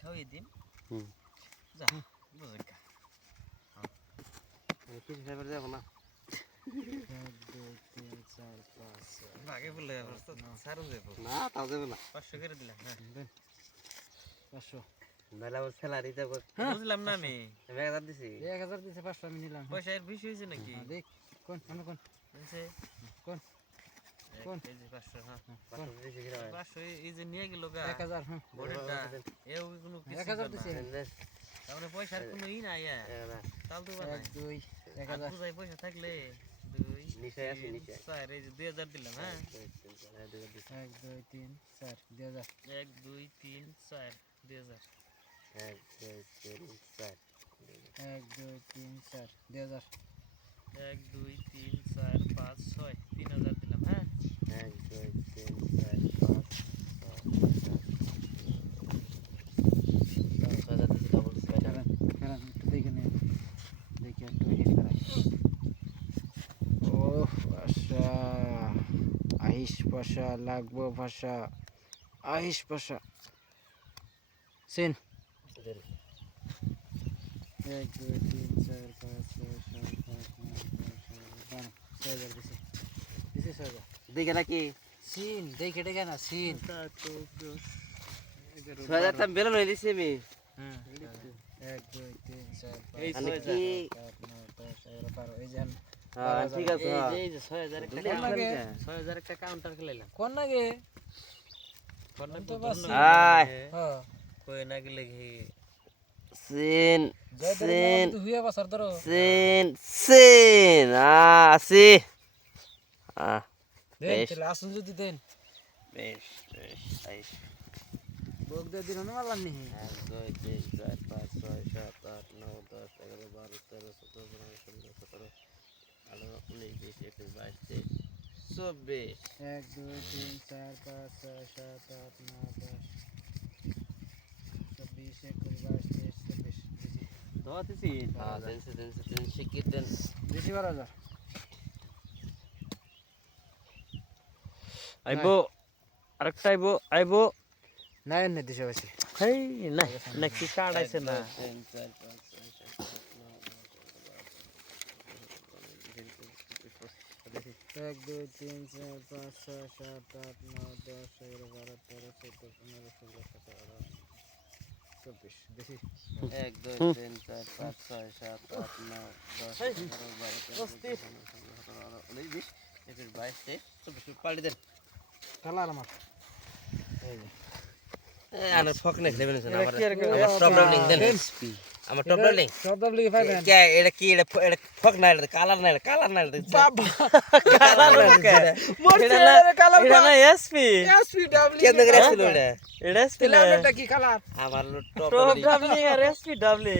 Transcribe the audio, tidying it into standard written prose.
খাওয়াই দিন যা বুঝে কা কিছু খাবার যাবো না 1 2 3 4 5 6 আগে বললে তো সারুন যাবো না তাও যাবে না 500 করে দিলাম হ্যাঁ 500 মেলা ওর স্যালারি যাবো বুঝলাম না আমি 1000 দিছি 1000 দিছে 500 আমি নিলাম পয়সা এর বেশি হয়েছে নাকি দেখ কোন কোন বুঝছে কোন কোন এই যে 500 হ্যাঁ 500 দিছি কিরা 500 এই যে নিয়ে গেল গা 1000 হ্যাঁ বড়টা এও কোনো কিছু 1000 দিছে তাহলে পয়সার কোনো ই নাই তাল তো বানাই 1 2 1000 বুঝাই পয়সা থাকলে 2 নিচে আছে নিচে 4 এই যে 2000 দিলাম হ্যাঁ 1 2 3 4 2000 1 2 3 4 2000 1 2 3 4 1 2 3 4 2000 1 2 3 4 5 6 3000 দিলাম হ্যাঁ 1 2 3 4 5 6 দিছি ডাবল স্কয়ার কারণ একটু দেখে নে দেখে একটু হিট করাই ও ভাষা আহিস ভাষা লাগবো ভাষা আহিস ভাষা সিন 1 2 3 4 5 6 7 8 9 10 11 12 দিছি 6000 দেখে নাকি সিন দেখে দেখে না সিন 6000 টাকা বেলন হয়ে দিছি আমি হ্যাঁ 1 2 3 4 এই 5 মানে 6 কি 7 8 9 10 11 12 এই যে হ্যাঁ ঠিক আছে এই যে 6000 একটা কোন লাগে 6000 একটা কাউন্টার খেলাইলাম কোন লাগে কোন তো বাসি আয় হ্যাঁ কই না গেলে ঘি সিন জয় ধরে সিন তুই হুয়া বাসার ধরো সিন সিন আসি দেন বেশ। তাহলে আসুন যদি দেন বেশ বেশ আইস বক দে দিন না মারলাম নি 1 2 3 4 5 6 7 8 9 10 11 12 13 14 15 16 17 18 19 20 21 22 23 1 2 3 4 5 6 7 8 9 10 26 21 22 23 24 ধোয়াতেছি হ্যাঁ দেন শিখিয়ে দেন বেশি 12000 আইবো আরেকটা আইবো না এনে দিছে বেশি হেই না নাকি কার্ড আছে না 3 4 5 1 2 3 4 5 6 7 8 9 10 11 12 13 14 15 16 17 18 24 বেশি 1 2 3 4 5 6 7 8 9 10 11 12 13 14 15 16 17 18 19 20 21 22 পাল্টি দেন খেলা আমার এই যে আরে ফক নেক নেবেন না আমার টপ ডাবলিং দেন আমার টপ ডাবলিং সব দাবলি কি পাবেন কে এটা কি এটা ফক না এটা কালার না বাবা কালার কালার এটা না এসপি এসপি ডাবলি কেন করে ছিল এটা এটা এসপি এটা কি কালার আমার টপ টপ ডাবলিং আর এসপি ডাবলিং